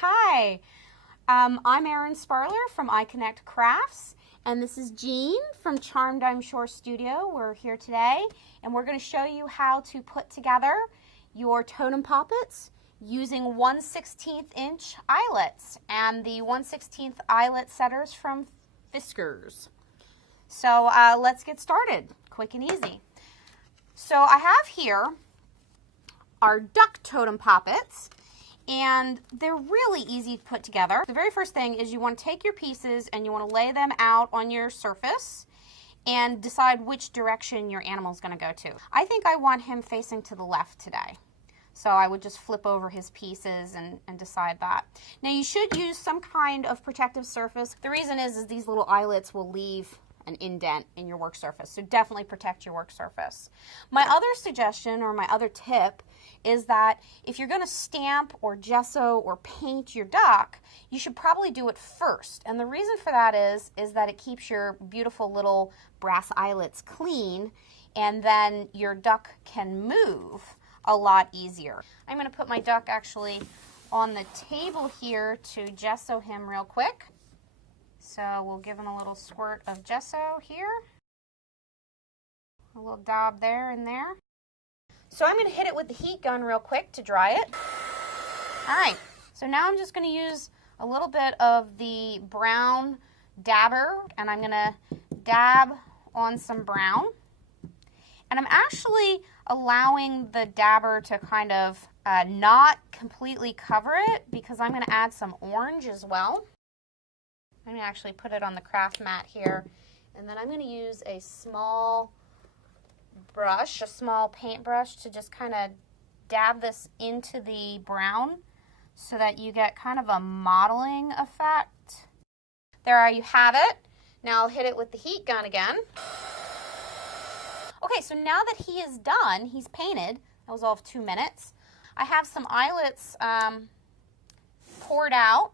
Hi, I'm Erin Sparler from EyeConnect Crafts, and this is Jean from Charmed I'm Sure Studio. We're here today, and we're going to show you how to put together your Totem Poppets using 1/16 inch eyelets and the 1/16 eyelet setters from Fiskars. So let's get started, quick and easy. So I have here our duck Totem Poppets, and they're really easy to put together. The very first thing is you want to take your pieces and you want to lay them out on your surface and decide which direction your animal is going to go to. I think I want him facing to the left today. So I would just flip over his pieces and decide that. Now you should use some kind of protective surface. The reason is these little eyelets will leave an indent in your work surface. So definitely protect your work surface. My other suggestion or my other tip is that if you're going to stamp or gesso or paint your duck, you should probably do it first. And the reason for that is that it keeps your beautiful little brass eyelets clean, and then your duck can move a lot easier. I'm going to put my duck actually on the table here to gesso him real quick. So we'll give him a little squirt of gesso here. A little dab there and there. So I'm going to hit it with the heat gun real quick to dry it. All right, so now I'm just going to use a little bit of the brown dabber, and I'm going to dab on some brown. And I'm actually allowing the dabber to kind of not completely cover it because I'm going to add some orange as well. I'm going to actually put it on the craft mat here, and then I'm going to use a small brush, a small paintbrush, to just kind of dab this into the brown so that you get kind of a modeling effect. There you have it. Now I'll hit it with the heat gun again. Okay, so now that he is done, he's painted. That was all of 2 minutes. I have some eyelets poured out.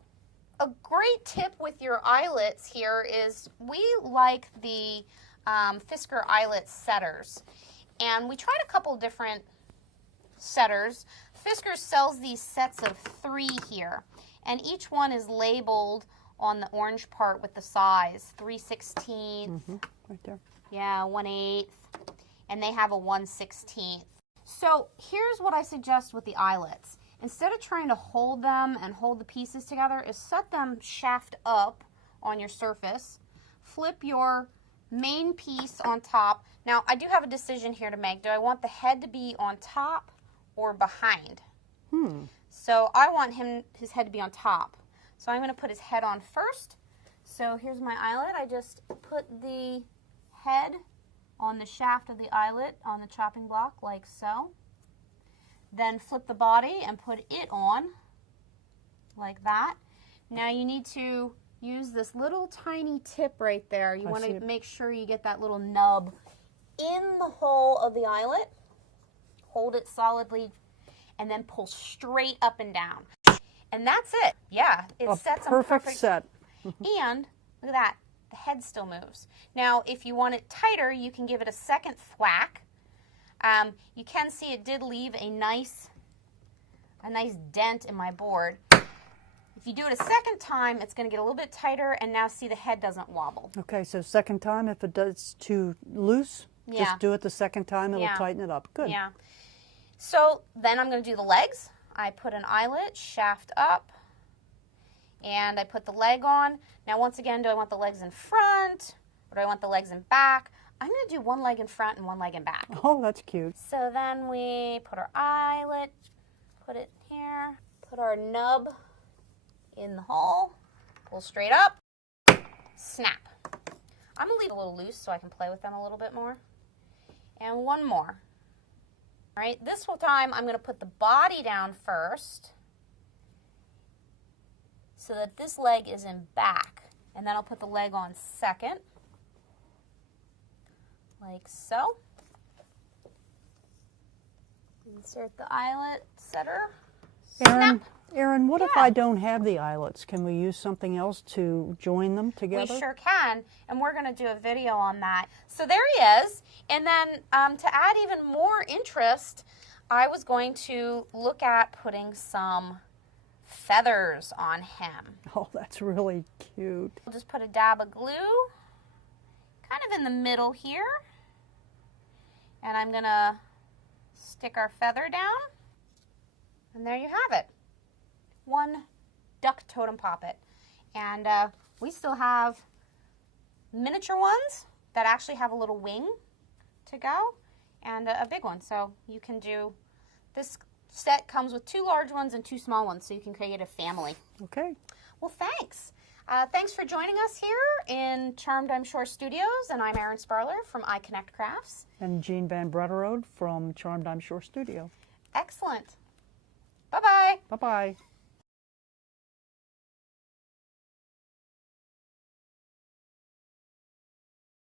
A great tip with your eyelets here is we like the Fiskar eyelet setters. And we tried a couple different setters. Fiskar sells these sets of 3 here. And each one is labeled on the orange part with the size. 3/16. Right there. Yeah, 1/8. And they have a 1/16. So here's what I suggest with the eyelets. Instead of trying to hold them and hold the pieces together, is set them shaft up on your surface. Flip your main piece on top. Now, I do have a decision here to make. Do I want the head to be on top or behind? So I want his head to be on top. So I'm going to put his head on first. So here's my eyelet. I just put the head on the shaft of the eyelet on the chopping block like so. Then flip the body and put it on like that. Now you need to use this little tiny tip right there. You want to make sure you get that little nub in the hole of the eyelet. Hold it solidly and then pull straight up and down. And that's it. Yeah, it sets them perfect. Perfect set. And look at that. The head still moves. Now, if you want it tighter, you can give it a second thwack. You can see it did leave a nice dent in my board. If you do it a second time, it's going to get a little bit tighter, and now see the head doesn't wobble. Okay, so second time, if it does too loose, just do it the second time, it'll tighten it up. Good. Yeah. So then I'm going to do the legs. I put an eyelet, shaft up, and I put the leg on. Now once again, do I want the legs in front, or do I want the legs in back? I'm going to do one leg in front and one leg in back. Oh, that's cute. So then we put our eyelet, put it here, put our nub in the hole, pull straight up, snap. I'm going to leave it a little loose so I can play with them a little bit more. And one more. All right, this whole time I'm going to put the body down first so that this leg is in back. And then I'll put the leg on second. Like so. Insert the eyelet setter. Snap. Erin, what if I don't have the eyelets? Can we use something else to join them together? We sure can, and we're going to do a video on that. So there he is. And then to add even more interest, I was going to look at putting some feathers on him. Oh, that's really cute. We'll just put a dab of glue kind of in the middle here. And I'm going to stick our feather down. And there you have it. One duck totem poppet. And we still have miniature ones that actually have a little wing to go and a big one. So you can do, this set comes with 2 large ones and 2 small ones, so you can create a family. Okay. Well, thanks. Thanks for joining us here in Charmed I'm Sure Studios, and I'm Erin Sparler from EyeConnect Crafts. And Jean Van Bretterode from Charmed I'm Sure Studio. Excellent. Bye-bye. Bye-bye.